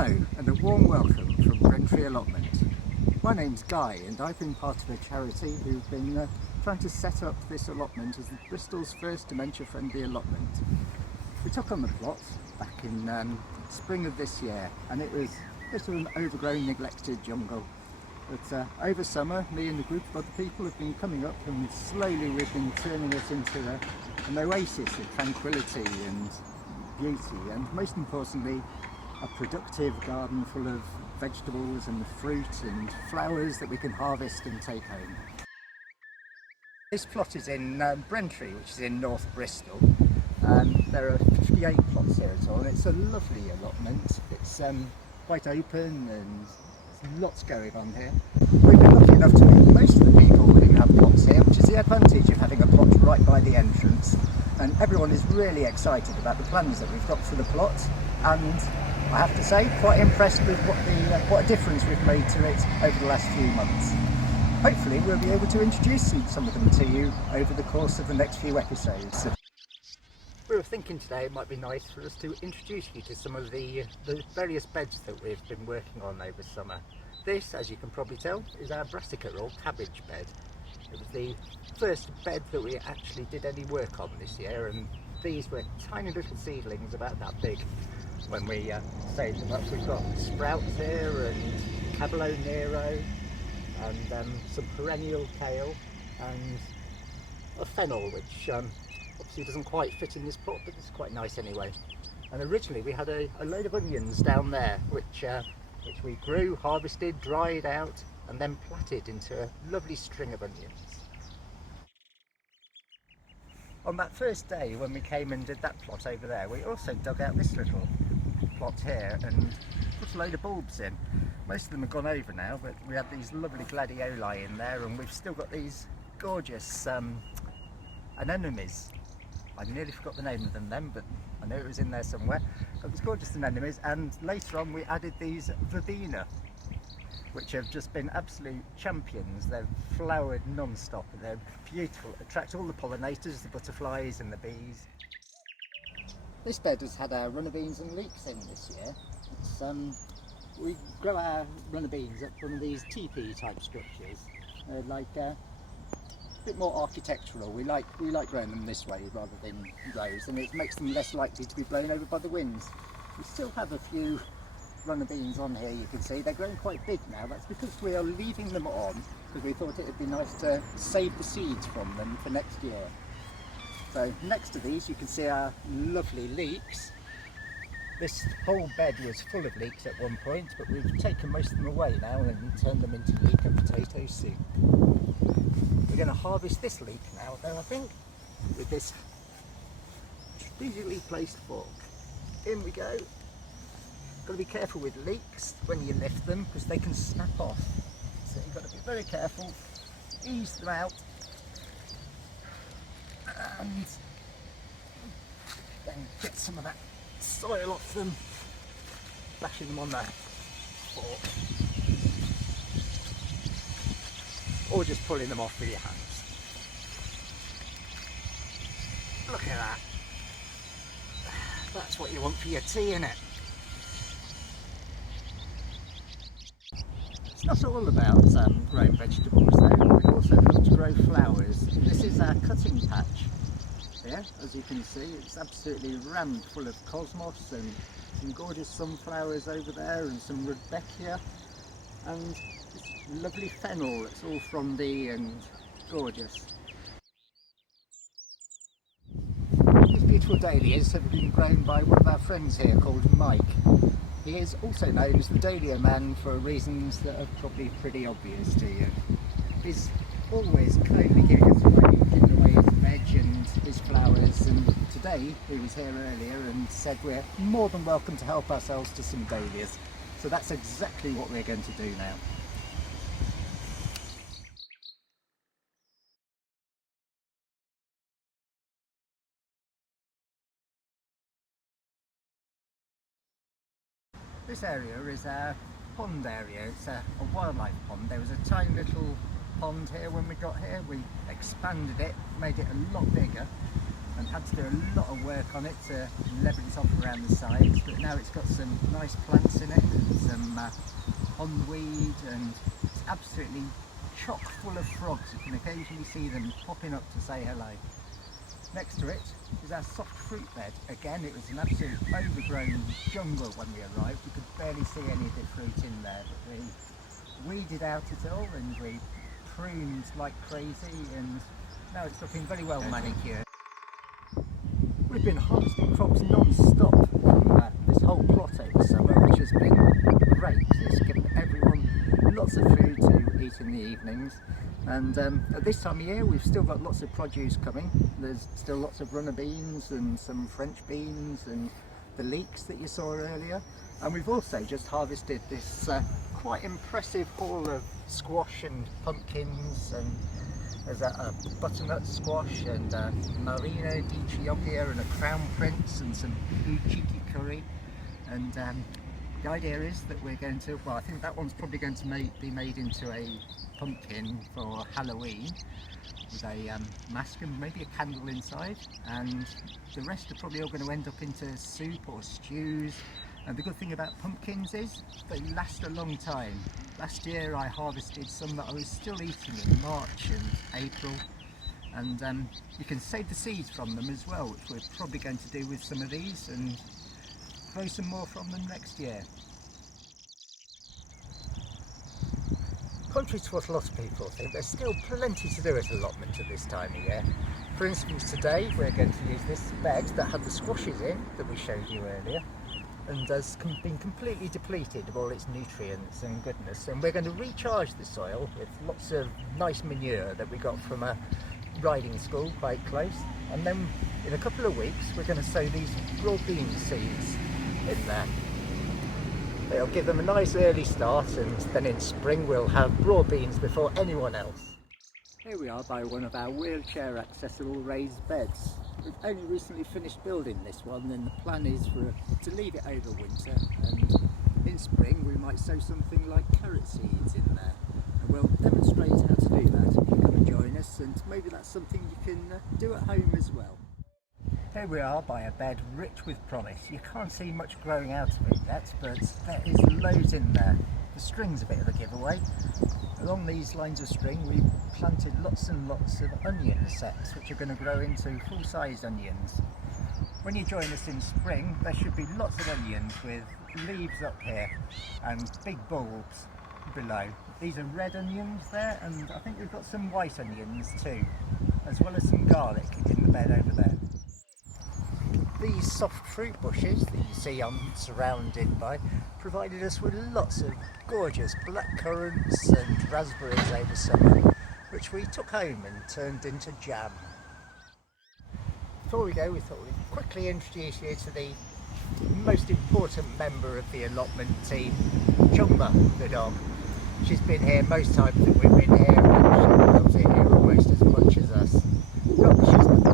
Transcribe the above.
Hello and a warm welcome from Brentry Allotment. My name's Guy and I've been part of a charity who've been trying to set up this allotment as Bristol's first dementia-friendly allotment. We took on the plot back in spring of this year and it was a bit of an overgrown, neglected jungle. But over summer, me and a group of other people have been coming up and slowly we've been turning it into an oasis of tranquility and beauty, and most importantly a productive garden full of vegetables and fruit and flowers that we can harvest and take home. This plot is in Brentry, which is in North Bristol. There are 58 plots here at all, and it's a lovely allotment. It's quite open and there's lots going on here. We've been lucky enough to meet most of the people who have plots here, which is the advantage of having a plot right by the entrance. And everyone is really excited about the plans that we've got for the plot, and I have to say, quite impressed with what a difference we've made to it over the last few months. Hopefully we'll be able to introduce some of them to you over the course of the next few episodes. We were thinking today it might be nice for us to introduce you to some of the various beds that we've been working on over summer. This, as you can probably tell, is our Brassica or Cabbage bed. It was the first bed that we actually did any work on this year, and these were tiny little seedlings about that big when we saved them up. We've got sprouts here and Cabbage Nero and some perennial kale and a fennel, which obviously doesn't quite fit in this plot, but it's quite nice anyway. And originally we had a load of onions down there which we grew, harvested, dried out and then platted into a lovely string of onions. On that first day when we came and did that plot over there, we also dug out this little plot here and put a load of bulbs in. Most of them have gone over now, but we had these lovely Gladioli in there, and we've still got these gorgeous anemones. I nearly forgot the name of them then, but I know it was in there somewhere. Got these gorgeous anemones, and later on we added these verbena, which have just been absolute champions. They've flowered non-stop and they're beautiful, attract all the pollinators, the butterflies and the bees. This bed has had our runner beans and leeks in this year. We grow our runner beans up from these teepee type structures. They're like a bit more architectural. We like growing them this way rather than rows, and it makes them less likely to be blown over by the winds. We still have a few runner beans on here, you can see. They're growing quite big now. That's because we are leaving them on because we thought it would be nice to save the seeds from them for next year. So next to these you can see our lovely leeks. This whole bed was full of leeks at one point, but we've taken most of them away now and turned them into leek and potato soup. We're going to harvest this leek now though, I think, with this strategically placed fork. In we go. Got to be careful with leeks when you lift them because they can snap off. So you've got to be very careful, ease them out, and then get some of that soil off them, bashing them on that fork, or just pulling them off with your hands. Look at that. That's what you want for your tea, innit? It's not all about growing vegetables though, we also love to grow flowers. This is our cutting patch here, as you can see. It's absolutely rammed full of cosmos and some gorgeous sunflowers over there and some rudbeckia and this lovely fennel that's all frondy and gorgeous. These beautiful dahlias have been grown by one of our friends here called Mike. He is also known as the Dahlia Man for reasons that are probably pretty obvious to you. He's always kindly giving us away, giving away his veg and his flowers, and today he was here earlier and said we're more than welcome to help ourselves to some dahlias. So that's exactly what we're going to do now. This area is our pond area. It's a wildlife pond. There was a tiny little pond here when we got here. We expanded it, made it a lot bigger, and had to do a lot of work on it to level it off around the sides, but now it's got some nice plants in it and some pondweed, and it's absolutely chock full of frogs. You can occasionally see them popping up to say hello. Next to it is our soft fruit bed. Again, it was an absolute overgrown jungle when we arrived. You could barely see any of the fruit in there, but we weeded out it all and we pruned like crazy, and now it's looking very well manicured. We've been harvesting crops non-stop from this whole plot over summer, which has been great. It's given everyone lots of food to eat in the evenings, and at this time of year we've still got lots of produce coming. There's still lots of runner beans and some French beans and the leeks that you saw earlier, and we've also just harvested this quite impressive haul of squash and pumpkins, and there's a butternut squash and a Marina di Chiocchia and a crown prince and some cheeky curry, and the idea is that we're going to, well, I think that one's probably going to be made into a pumpkin for Halloween with a mask and maybe a candle inside, and the rest are probably all going to end up into soup or stews. And the good thing about pumpkins is they last a long time. Last year I harvested some that I was still eating in March and April, and you can save the seeds from them as well, which we're probably going to do with some of these and grow some more from them next year. Contrary to what a lot of people think, there's still plenty to do at allotment at this time of year. For instance, today we're going to use this bed that had the squashes in that we showed you earlier, and has been completely depleted of all its nutrients and goodness, and we're going to recharge the soil with lots of nice manure that we got from a riding school quite close, and then in a couple of weeks we're going to sow these broad bean seeds in there. It'll give them a nice early start, and then in spring we'll have broad beans before anyone else. Here we are by one of our wheelchair accessible raised beds. We've only recently finished building this one, and the plan is to leave it over winter, and in spring we might sow something like carrot seeds in there, and we'll demonstrate how to do that if you come and join us, and maybe that's something you can do at home as well. Here we are by a bed rich with promise. You can't see much growing out of it yet, but there is loads in there. The string's a bit of a giveaway. Along these lines of string we've planted lots and lots of onion sets, which are going to grow into full-sized onions. When you join us in spring there should be lots of onions with leaves up here and big bulbs below. These are red onions there, and I think we've got some white onions too, as well as some garlic in the bed over there. These soft fruit bushes that you see I'm surrounded by provided us with lots of gorgeous black currants and raspberries over summer, which we took home and turned into jam. Before we go, we thought we'd quickly introduce you to the most important member of the allotment team, Chumba the dog. She's been here most times that we've been here, and she loves it here almost as much as us. Not that she's